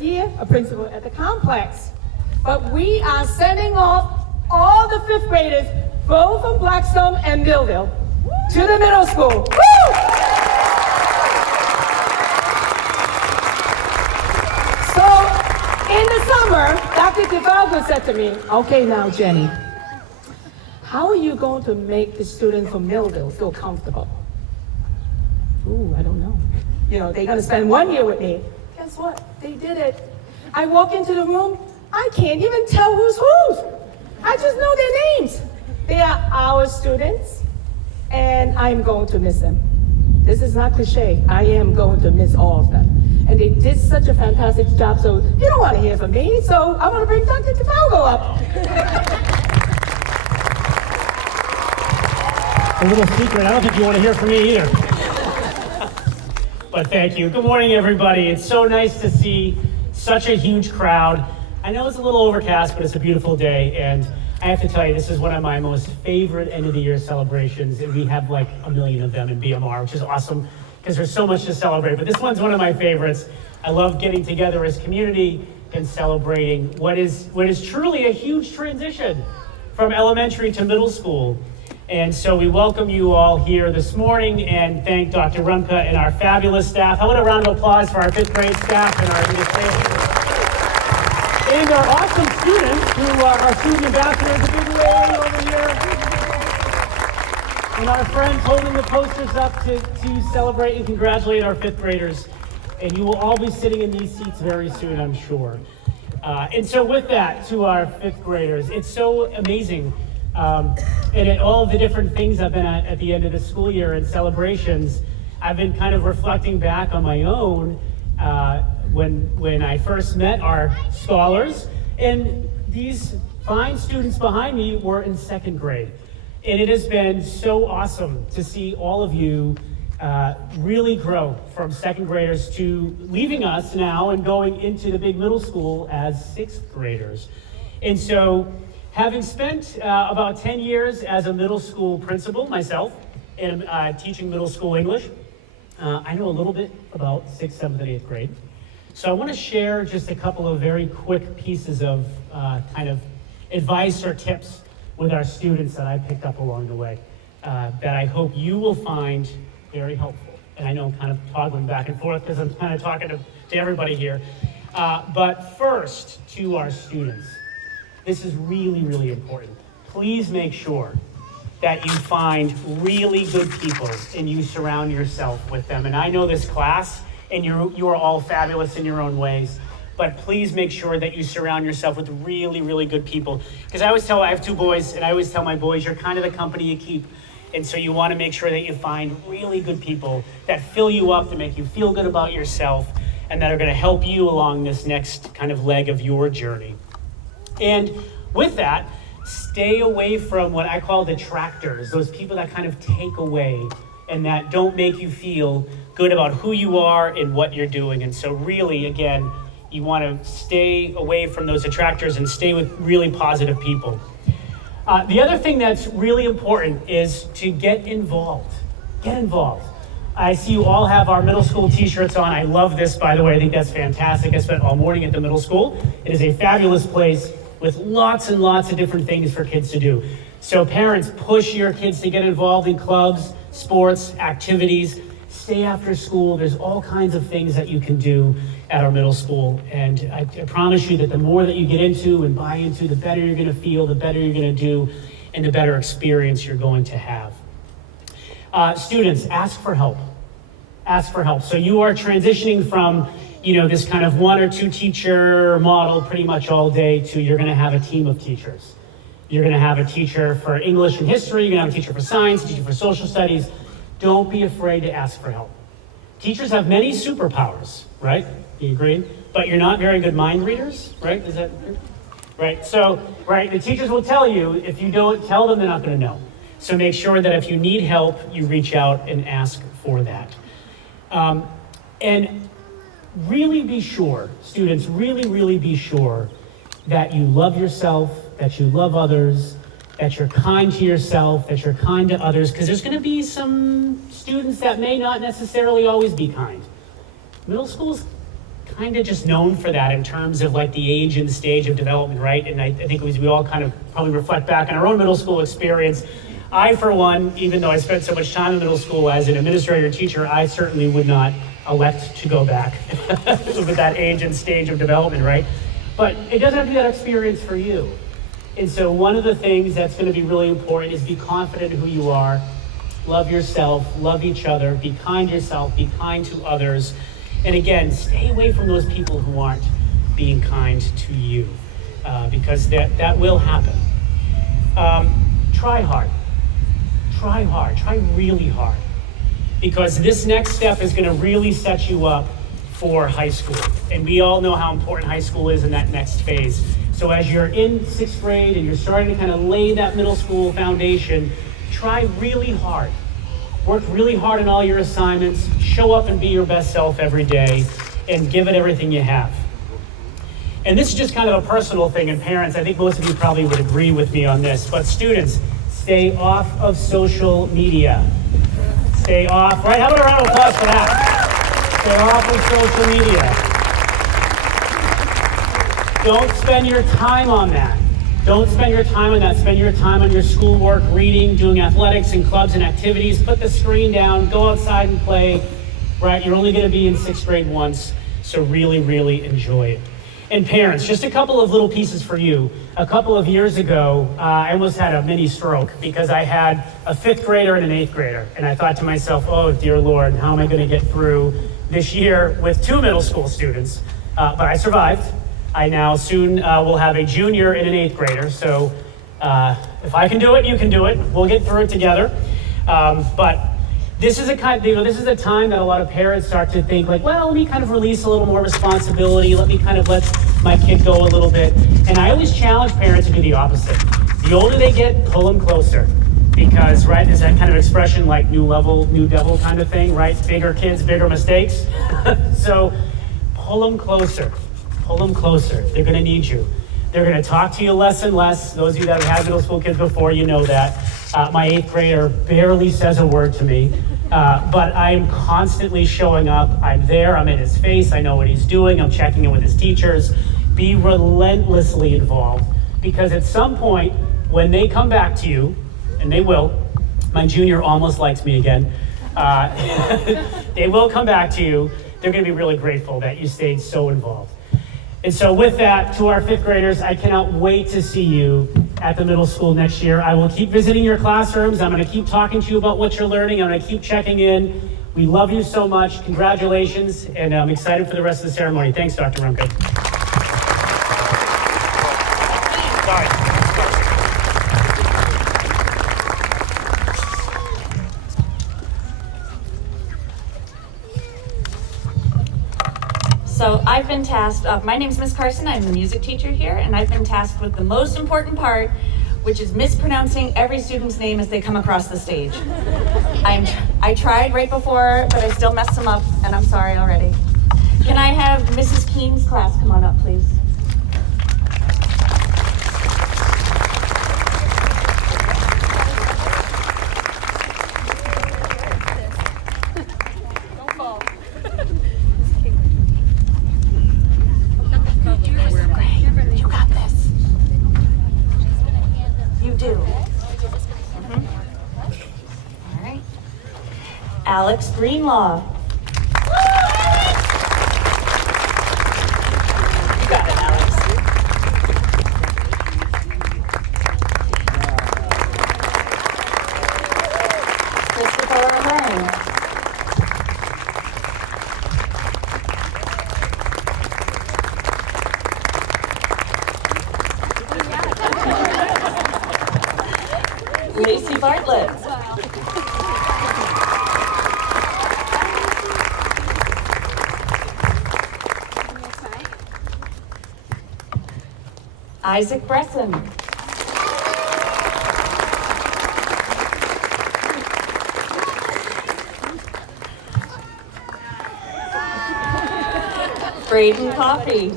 year, a principal at the complex. But we are sending off all the fifth graders, both from Blackstone and Millville, to the middle school. Woo! So, in the summer, Dr. DeValgo said to me, okay now, Jenny, how are you going to make the students from Millville feel comfortable? Ooh, I don't know. You know, they're gonna spend 1 year with me. Guess what? They did it. I walk into the room, I can't even tell who's whose. I just know their names. They are our students, and I'm going to miss them. This is not cliche. I am going to miss all of them. And they did such a fantastic job, so you don't want to hear from me, so I'm gonna bring Dr. DeValgo up. A little secret, I don't think you want to hear from me either. But thank you. Good morning, everybody. It's so nice to see such a huge crowd. I know it's a little overcast, but it's a beautiful day. And I have to tell you, this is one of my most favorite end of the year celebrations. And we have like a million of them in BMR, which is awesome because there's so much to celebrate. But this one's one of my favorites. I love getting together as community and celebrating what is truly a huge transition from elementary to middle school. And so we welcome you all here this morning and thank Dr. Rumka and our fabulous staff. How about a round of applause for our fifth grade staff and our administration? And our awesome students who are our student ambassadors, a big wave over here. And our friends holding the posters up to celebrate and congratulate our fifth graders. And you will all be sitting in these seats very soon, I'm sure. And so with that, to our fifth graders, it's so amazing. And at all of the different things I've been at the end of the school year and celebrations, I've been kind of reflecting back on my own when I first met our scholars. And these fine students behind me were in second grade. And it has been so awesome to see all of you really grow from second graders to leaving us now and going into the big middle school as sixth graders. And so, having spent about 10 years as a middle school principal myself and teaching middle school English, I know a little bit about 6th, 7th, and 8th grade. So I want to share just a couple of very quick pieces of kind of advice or tips with our students that I picked up along the way that I hope you will find very helpful. And I know I'm kind of toggling back and forth because I'm kind of talking to everybody here. But first, to our students. This is really, really important. Please make sure that you find really good people and you surround yourself with them. And I know this class, and you are all fabulous in your own ways, but please make sure that you surround yourself with really, really good people. Because I have 2 boys, and I always tell my boys, you're kind of the company you keep. And so you want to make sure that you find really good people that fill you up, to make you feel good about yourself, and that are going to help you along this next kind of leg of your journey. And with that, stay away from what I call detractors, those people that kind of take away and that don't make you feel good about who you are and what you're doing. And so really, again, you want to stay away from those detractors and stay with really positive people. The other thing that's really important is to get involved. Get involved. I see you all have our middle school t-shirts on. I love this, by the way. I think that's fantastic. I spent all morning at the middle school. It is a fabulous place with lots and lots of different things for kids to do. So parents, push your kids to get involved in clubs, sports, activities. Stay after school. There's all kinds of things that you can do at our middle school. And I promise you that the more that you get into and buy into, the better you're going to feel, the better you're going to do, and the better experience you're going to have. Students, ask for help. Ask for help. So you are transitioning from this kind of 1 or 2 teacher model pretty much all day to you're going to have a team of teachers. You're going to have a teacher for English and history. You're going to have a teacher for science, a teacher for social studies. Don't be afraid to ask for help. Teachers have many superpowers, right? Do you agree? But you're not very good mind readers, right? Is that right? So, the teachers will tell you. If you don't tell them, they're not going to know. So make sure that if you need help, you reach out and ask for that. And really be sure, students, really be sure that you love yourself, that you love others, that you're kind to yourself, that you're kind to others, because there's going to be some students that may not necessarily always be kind. Middle school is kind of just known for that in terms of like the age and the stage of development, right? And I think as we all kind of probably reflect back on our own middle school experience, I, for one, even though I spent so much time in middle school as an administrator teacher, I certainly would not elect to go back with that age and stage of development, right? But it doesn't have to be that experience for you. And so one of the things that's going to be really important is be confident in who you are, love yourself, love each other, be kind to yourself, be kind to others. And again, stay away from those people who aren't being kind to you, because that will happen. Try hard. Try hard. Try really hard. Because this next step is going to really set you up for high school. And we all know how important high school is in that next phase. So as you're in 6th grade and you're starting to kind of lay that middle school foundation, try really hard. Work really hard on all your assignments. Show up and be your best self every day and give it everything you have. And this is just kind of a personal thing, and parents, I think most of you probably would agree with me on this, but students, stay off of social media. Stay off, right? How about a round of applause for that? Stay off of social media. Don't spend your time on that. Don't spend your time on that. Spend your time on your schoolwork, reading, doing athletics and clubs and activities. Put the screen down, go outside and play, right? You're only gonna be in 6th grade once, so really, really enjoy it. And parents, just a couple of little pieces for you. A couple of years ago, I almost had a mini stroke because I had a 5th grader and an 8th grader. And I thought to myself, oh dear Lord, how am I gonna get through this year with 2 middle school students? But I survived. I now soon will have a junior and an 8th grader. So if I can do it, you can do it. We'll get through it together. But this is this is a time that a lot of parents start to think like, well, let me kind of release a little more responsibility. Let me kind of let my kid go a little bit. And I always challenge parents to do the opposite. The older they get, pull them closer. Because, right, there's that kind of expression like new level, new devil kind of thing, right? Bigger kids, bigger mistakes. So pull them closer. Pull them closer. They're going to need you. They're going to talk to you less and less. Those of you that have had middle school kids before, you know that. My 8th grader barely says a word to me, but I am constantly showing up. I'm there. I'm in his face. I know what he's doing. I'm checking in with his teachers. Be relentlessly involved, because at some point, when they come back to you, and they will, my junior almost likes me again. They will come back to you. They're going to be really grateful that you stayed so involved. And so with that, to our 5th graders, I cannot wait to see you at the middle school next year. I will keep visiting your classrooms. I'm going to keep talking to you about what you're learning. I'm going to keep checking in. We love you so much. Congratulations. And I'm excited for the rest of the ceremony. Thanks, Dr. Rumke. Sorry. So I've been tasked, my name's Miss Carson, I'm the music teacher here, and I've been tasked with the most important part, which is mispronouncing every student's name as they come across the stage. I tried right before, but I still messed them up, and I'm sorry already. Can I have Mrs. Keene's class come on up, please? Alex Greenlaw. You got it, Alex. Christopher Lang. Lacey Bartlett. Isaac Bresson. Braden Coffey.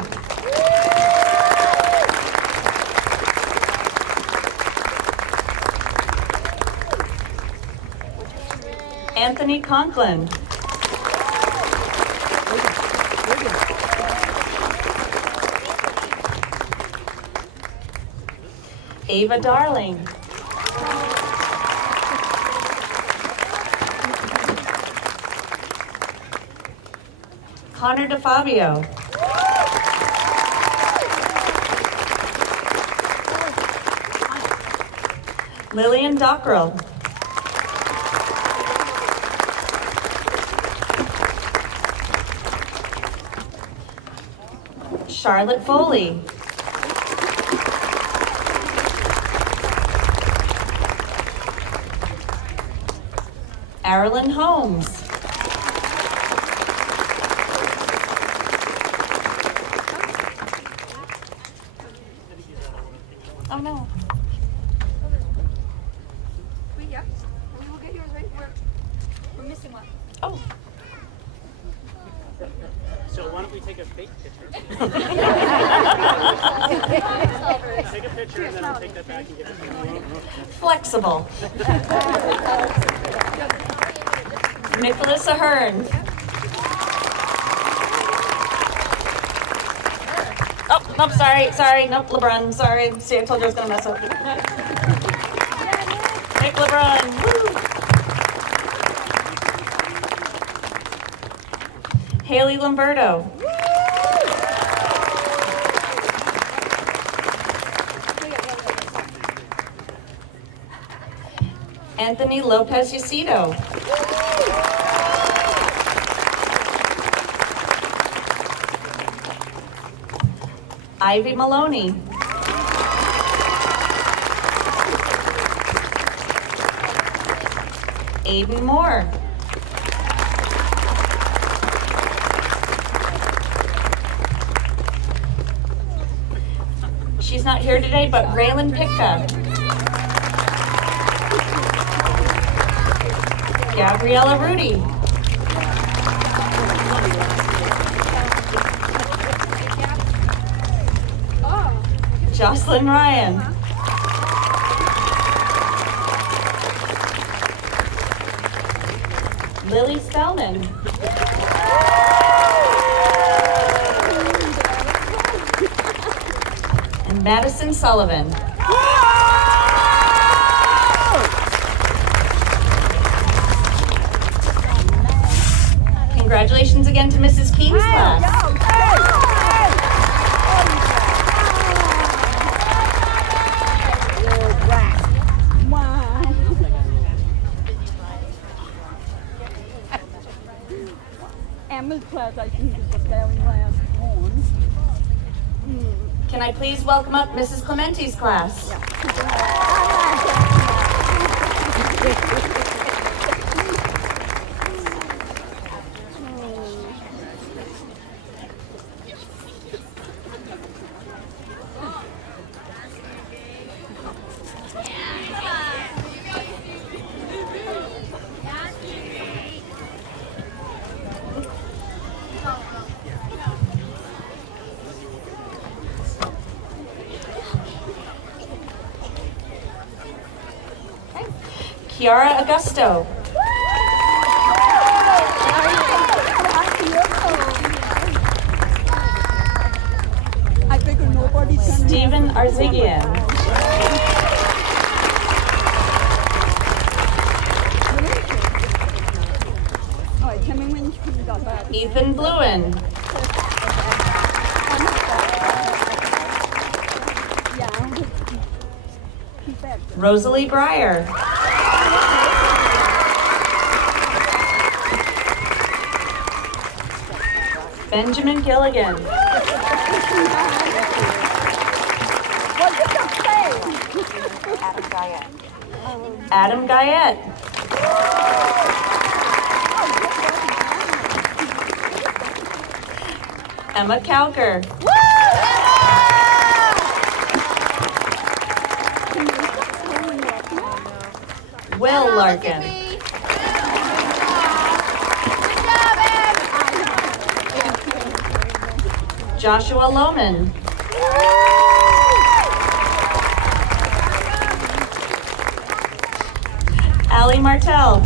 Anthony Conklin. Ava Darling. Connor DeFabio. Lillian Dockrell. Charlotte Foley. Marilyn Holmes. Oh no. Wait, yeah. We will get yours right. We're missing one. Oh. So why don't we take a fake picture? Take a picture and then I'll take that back and give it to you. Flexible. Nicholas Ahern. Oh, nope, sorry, nope, LeBron, sorry. See, I told you I was gonna mess up. Nick LeBron, woo! Haley Lamberto. Anthony Lopez Yacido. Ivy Maloney. Aiden Moore. She's not here today, but Raylan Pitka. Gabriella Rudy. Jocelyn Ryan. Lily Spellman. And Madison Sullivan. Congratulations again to Mrs. Keene's class. Emma's class, I think, is the very last one. Can I please welcome up Mrs. Clementi's class? Kiara Augusto. I figure nobody's gonna. Stephen Arzigian. All right, tell me when you got back. Ethan Bluen. Yeah. Keep that. Rosalie Breyer. Benjamin Gilligan. What did you say? Adam Guyette. Emma Cowker. Will Larkin. Joshua Lohman. Allie Martell.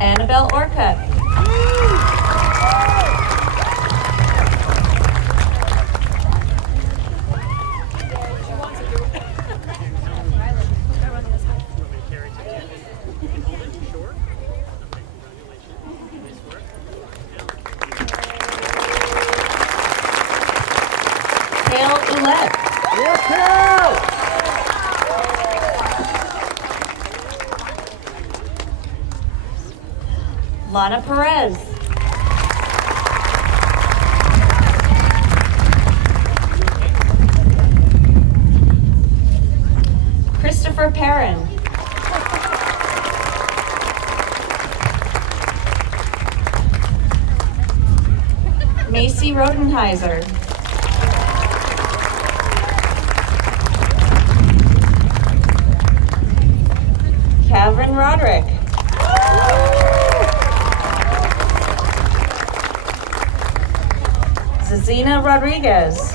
Annabelle Orcutt. Lana Perez. Christopher Perrin. Macy Rodenheiser. Kavrin Roderick. Zazina Rodriguez.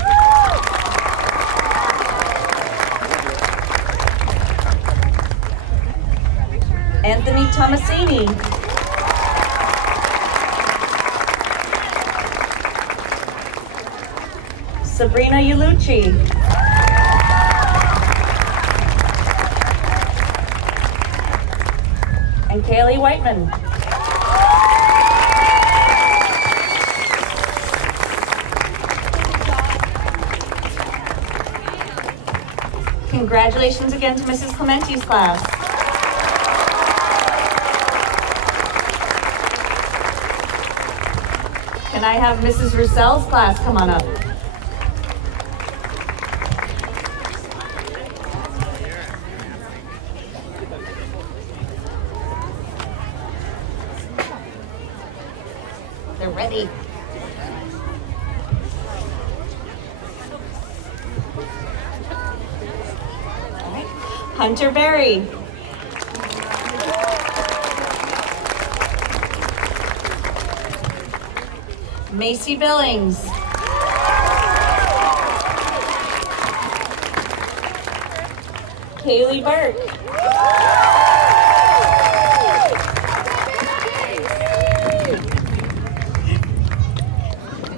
Anthony Tomasini. Sabrina Yulucci. And Kaylee Whiteman. Congratulations again to Mrs. Clementi's class. Can I have Mrs. Roussel's class come on up? They're ready. All right. Hunter Berry. Macy Billings. Kaylee Burke.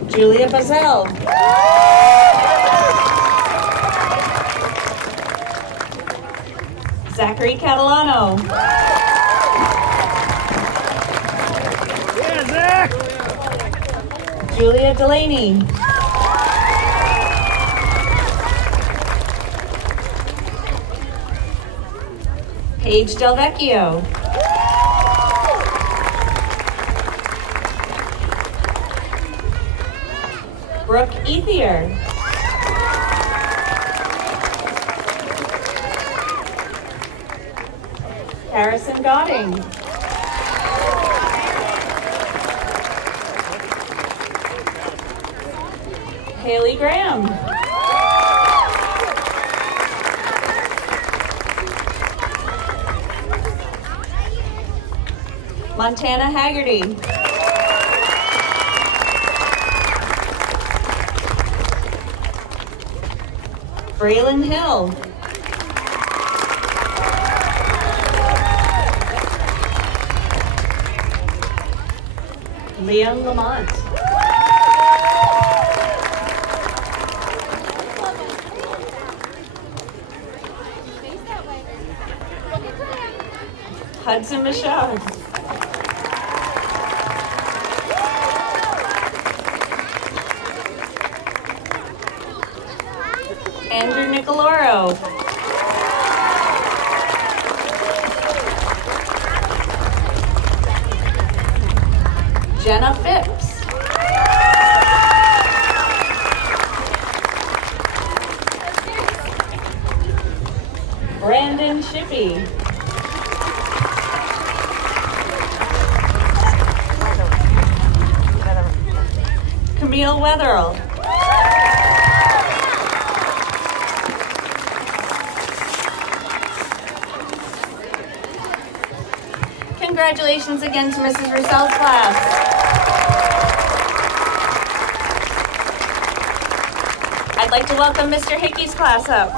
Julia Bazell. Zachary Catalano. Yeah, Zach! Julia Delaney. Paige Del Vecchio. Brooke Ethier. Harrison Godding. Haley Graham. Montana Haggerty. Braylon Hill. Liam Lamont. Hudson Michaud. Andrew Nicoloro. Jenna Phipps. Brandon Shippey. Camille Wetherell. Congratulations again to Mrs. Roussel's class. I'd like to welcome Mr. Hickey's class up.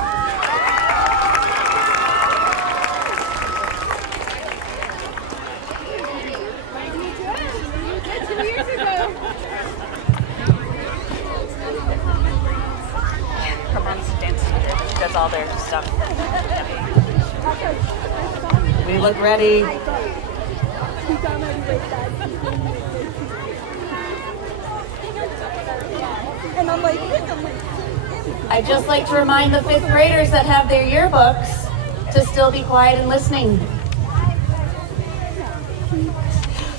She does all their stuff. We look ready. And I'm like, I'd just like to remind the fifth graders that have their yearbooks to still be quiet and listening.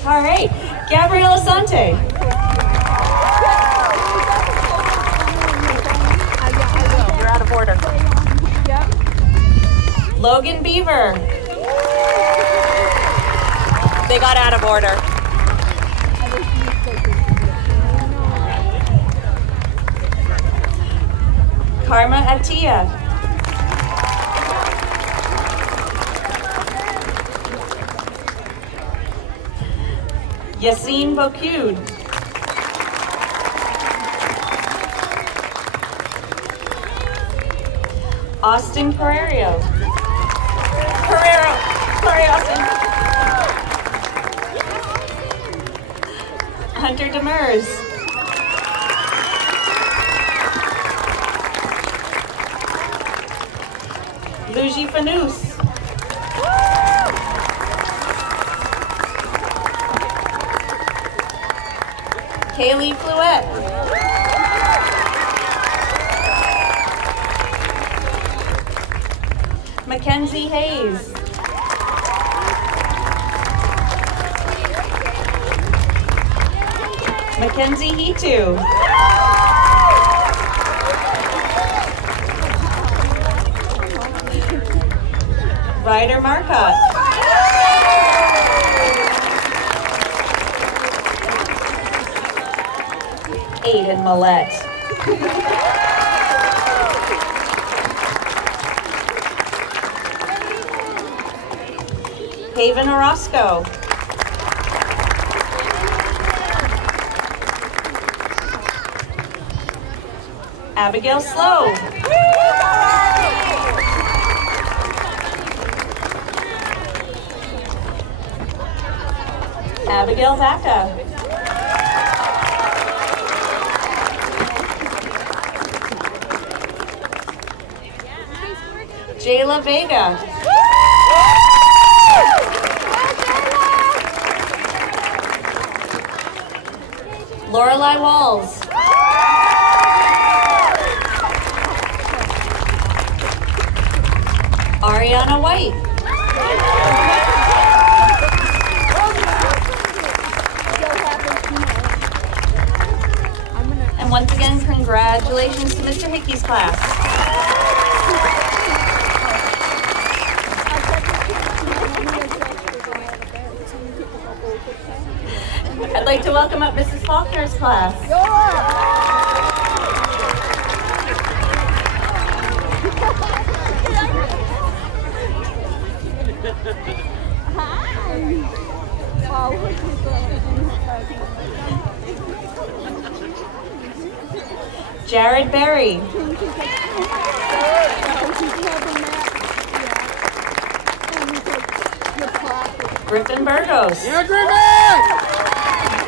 All right, Gabriela Sante. You're out of order. Logan Beaver. They got out of order. Karma Atia. Yassine Bokud. Austin Pereiro. Sorry, Austin. Hunter Demers. Luigi Fanous. Kaylee Fluette. Mackenzie Hayes. Mackenzie Hitu. Ryder Marcotte. Aiden Millette. Haven Orozco. Abigail Slow. Abigail Vaca. Jayla Vega. Lorelei Walls. Ariana White. And once again, congratulations to Mr. Hickey's class. I'd like to welcome up Mrs. Faulkner's class. Jared Berry. Griffin Burgos. Yeah, Griffin!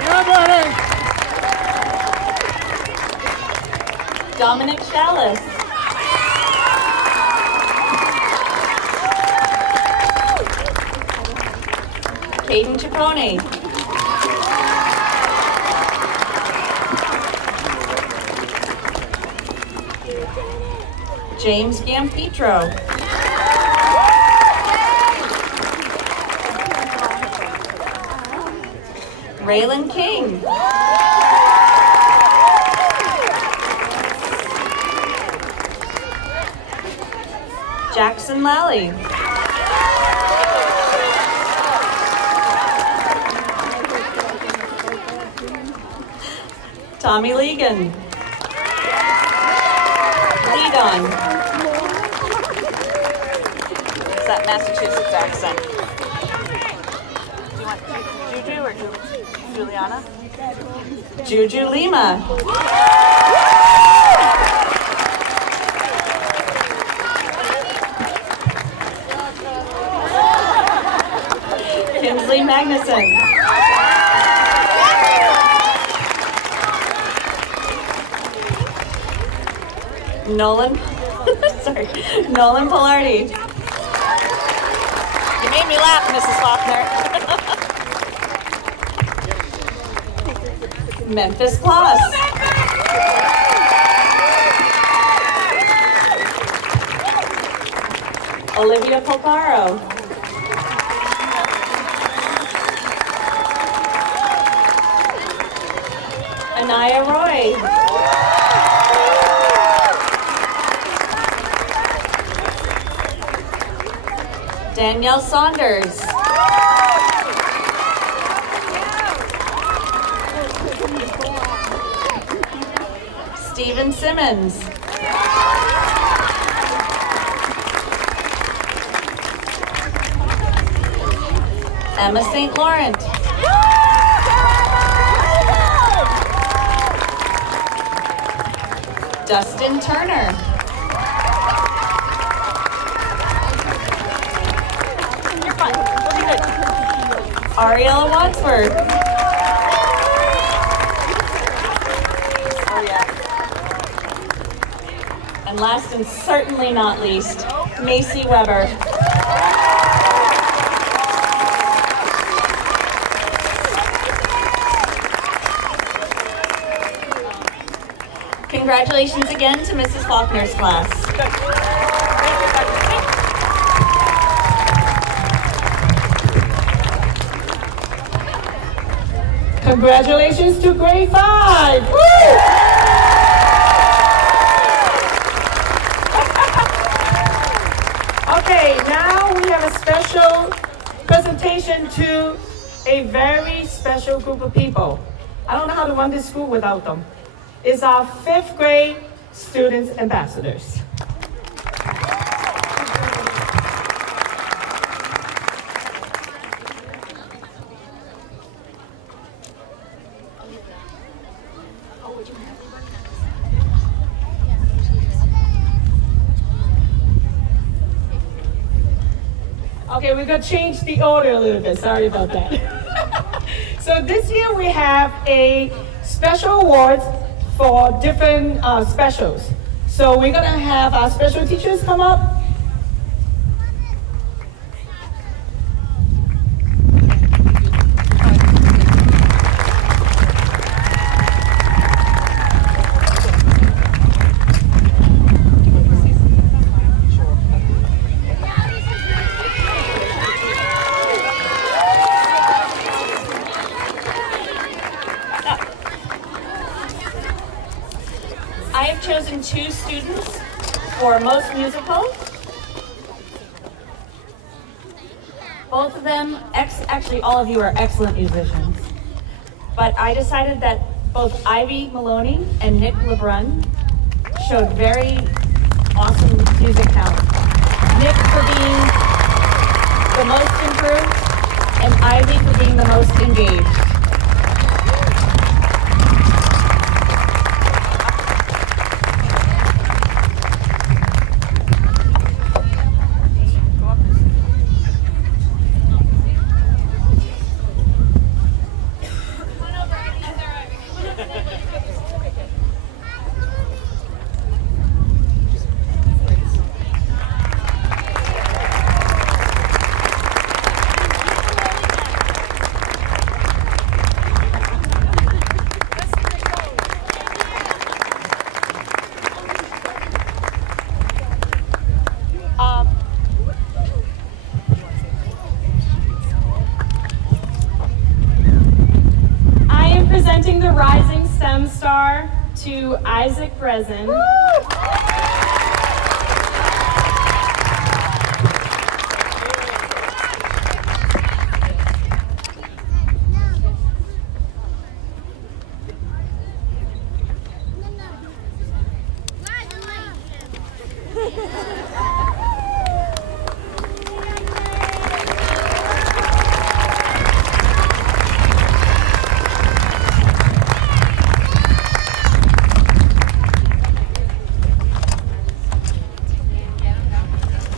Yeah, buddy! Dominic Chalice. Caden Ciccone. James Gampetro. Raylan King. Jackson Lally. Tommy Legan. Leadon. Is that Massachusetts accent? Do you want Juju or Juliana? Juju Lima. Kinsley Magnuson. Nolan Polardi. You made me laugh, Mrs. Faulkner. Memphis Kloss. Olivia Polcaro. Maya Roy. Danielle Saunders. Stephen Simmons. Emma St. Laurent. Dustin Turner. You're fine. We'll be good. Ariella Wadsworth. Oh, yeah. And last and certainly not least, Macy Weber. Congratulations again to Mrs. Faulkner's class. Congratulations to grade 5. Woo! Okay, now we have a special presentation to a very special group of people. I don't know how to run this school without them. It's our 5th grade students ambassadors. Okay, we're gonna change the order a little bit. Sorry about that. So this year we have a special awards for different specials. So we're gonna have our special teachers come up. I have chosen 2 students for most musical. Both of them, actually all of you are excellent musicians. But I decided that both Ivy Maloney and Nick LeBrun showed very awesome music talent. Nick for being the most improved and Ivy for being the most engaged. Presenting the Rising STEM Star to Isaac Brezen.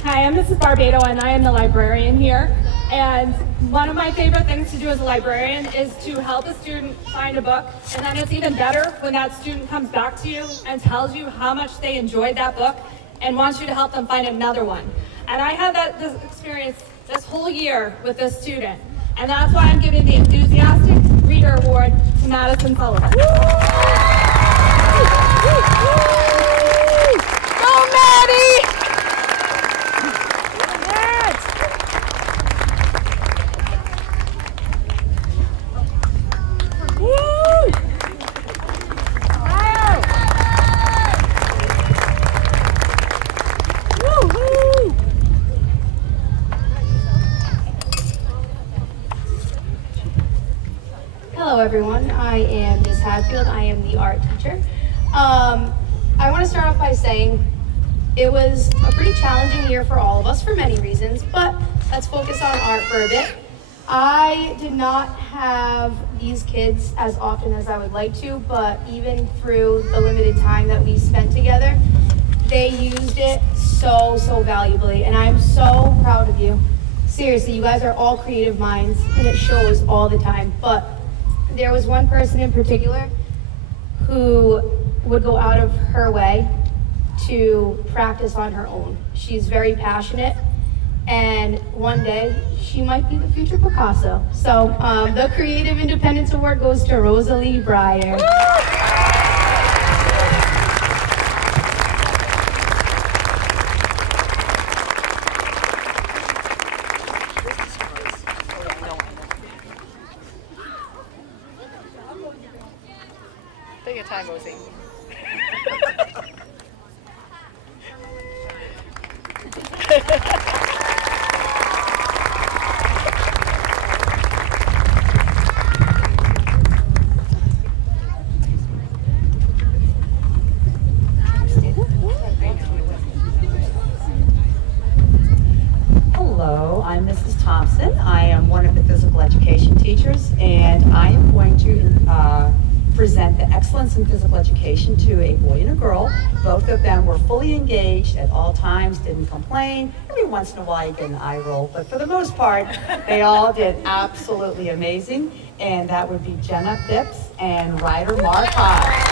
Hi, I'm Mrs. Barbado and I am the librarian here. And one of my favorite things to do as a librarian is to help a student find a book. And then it's even better when that student comes back to you and tells you how much they enjoyed that book and wants you to help them find another one. And I had this experience this whole year with this student. And that's why I'm giving the Enthusiastic Reader Award to Madison Sullivan. Go, Maddie! Hello everyone, I am Ms. Hadfield, I am the art teacher. I want to start off by saying it was a pretty challenging year for all of us for many reasons, but let's focus on art for a bit. I did not have these kids as often as I would like to, but even through the limited time that we spent together, they used it so valuably, and I'm so proud of you. Seriously, you guys are all creative minds, and it shows all the time, but there was one person in particular who would go out of her way to practice on her own. She's very passionate, and one day she might be the future Picasso. So the Creative Independence Award goes to Rosalie Breyer. Take your time, Rosie. Hello, I'm Mrs. Thompson. I am one of the physical education teachers, and I am going to present the Excellence in Physical Education to a boy and a girl. Both of them were fully engaged at all times, didn't complain. Every once in a while you get an eye roll, but for the most part, they all did absolutely amazing. And that would be Jenna Phipps and Ryder Mark Hodge.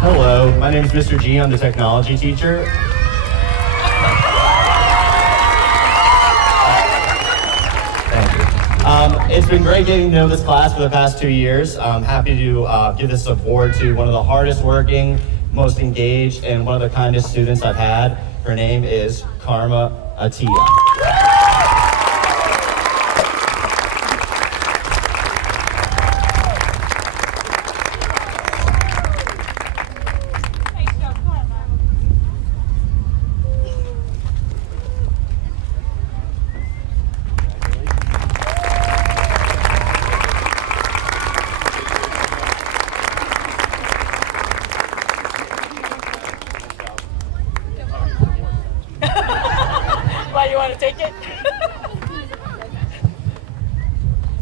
Hello, my name is Mr. G. I'm the technology teacher. Thank you. It's been great getting to know this class for the past 2 years. I'm happy to give this award to one of the hardest working, most engaged, and one of the kindest students I've had. Her name is Karma Atia. Why, you want to take it?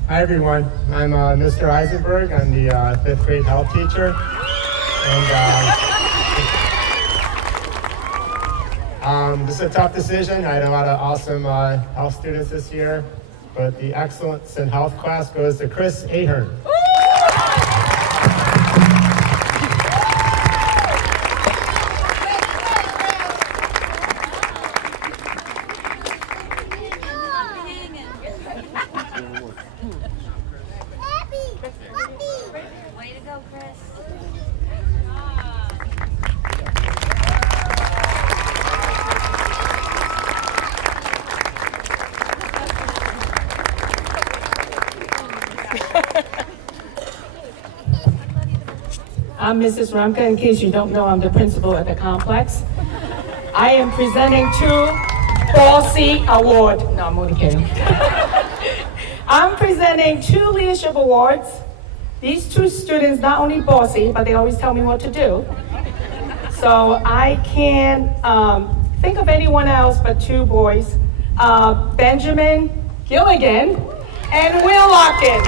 Hi everyone, I'm Mr. Eisenberg. I'm the 5th grade health teacher. And this is a tough decision. I had a lot of awesome health students this year, but the Excellence in Health class goes to Chris Ahern. Way to go, Chris. I'm Mrs. Rumka. In case you don't know, I'm the principal at the complex. I am presenting 2 Bossy Award. No, I'm only kidding. I'm presenting 2 leadership awards. These 2 students, not only bossy, but they always tell me what to do. So I can't think of anyone else but 2 boys, Benjamin Gilligan and Will Larkin.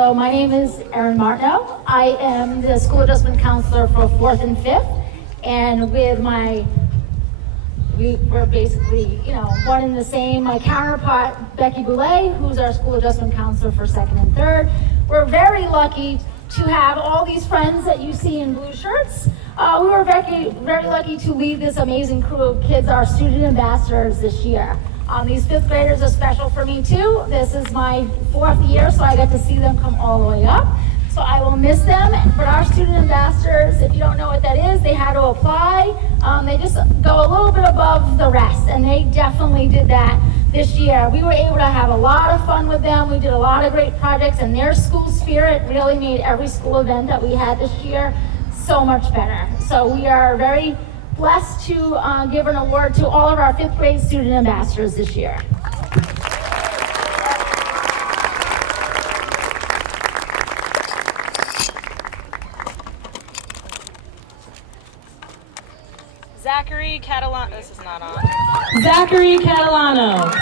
So my name is Erin Martineau. I am the school adjustment counselor for 4th and 5th. And with we're basically, one and the same. My counterpart, Becky Boulay, who's our school adjustment counselor for 2nd and 3rd. We're very lucky to have all these friends that you see in blue shirts. We were very, very lucky to lead this amazing crew of kids, our student ambassadors this year. These 5th graders are special for me too. This is my 4th year, so I got to see them come all the way up. So I will miss them, but our student ambassadors, if you don't know what that is, they had to apply. They just go a little bit above the rest, and they definitely did that this year. We were able to have a lot of fun with them. We did a lot of great projects, and their school spirit really made every school event that we had this year so much better. So we are very blessed to give an award to all of our 5th grade student ambassadors this year. Zachary Catalano. This is not on. Zachary Catalano.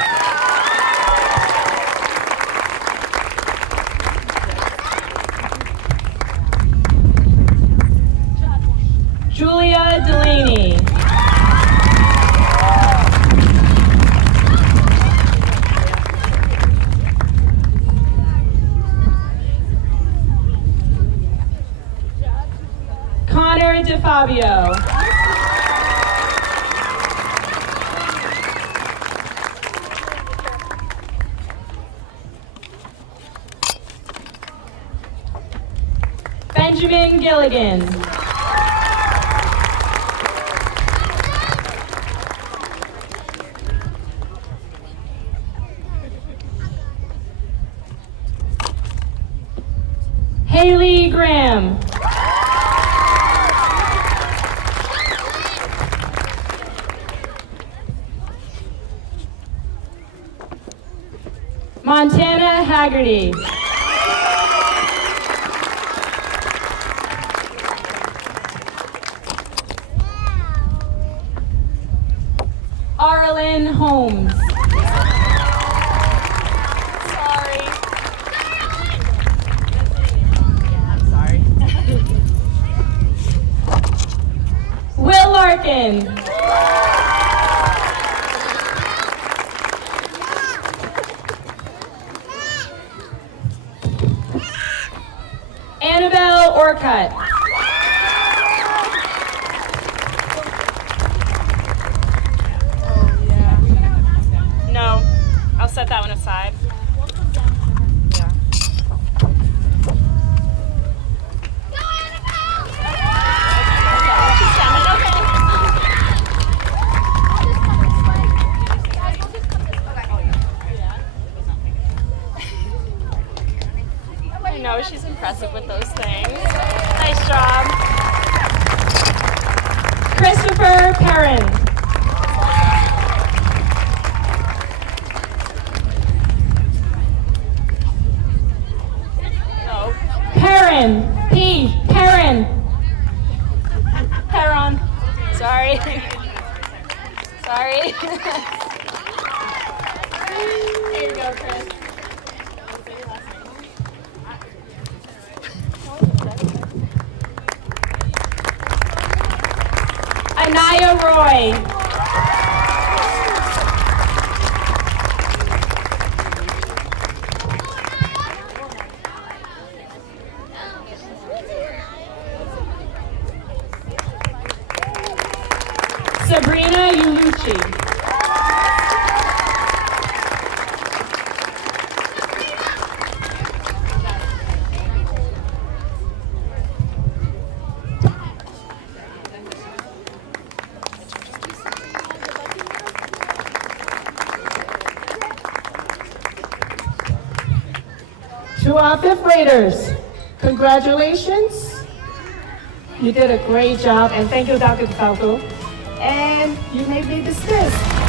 Julia Delaney. Connor DeFabio. Benjamin Gilligan. Haley Graham. Montana Haggerty. Arlen Holmes. Will Larkin. Annabelle Orcutt. No, I'll set that one aside. I know, she's impressive with those things. Nice job. Christopher Perrin. No. Perrin. P. Perrin. Perron. Sorry. Sorry. Here you go, Chris. Anaya Roy. Sabrina Ulucci. To our 5th graders, congratulations. You did a great job, and thank you, Dr. DeFalco. And you may be dismissed.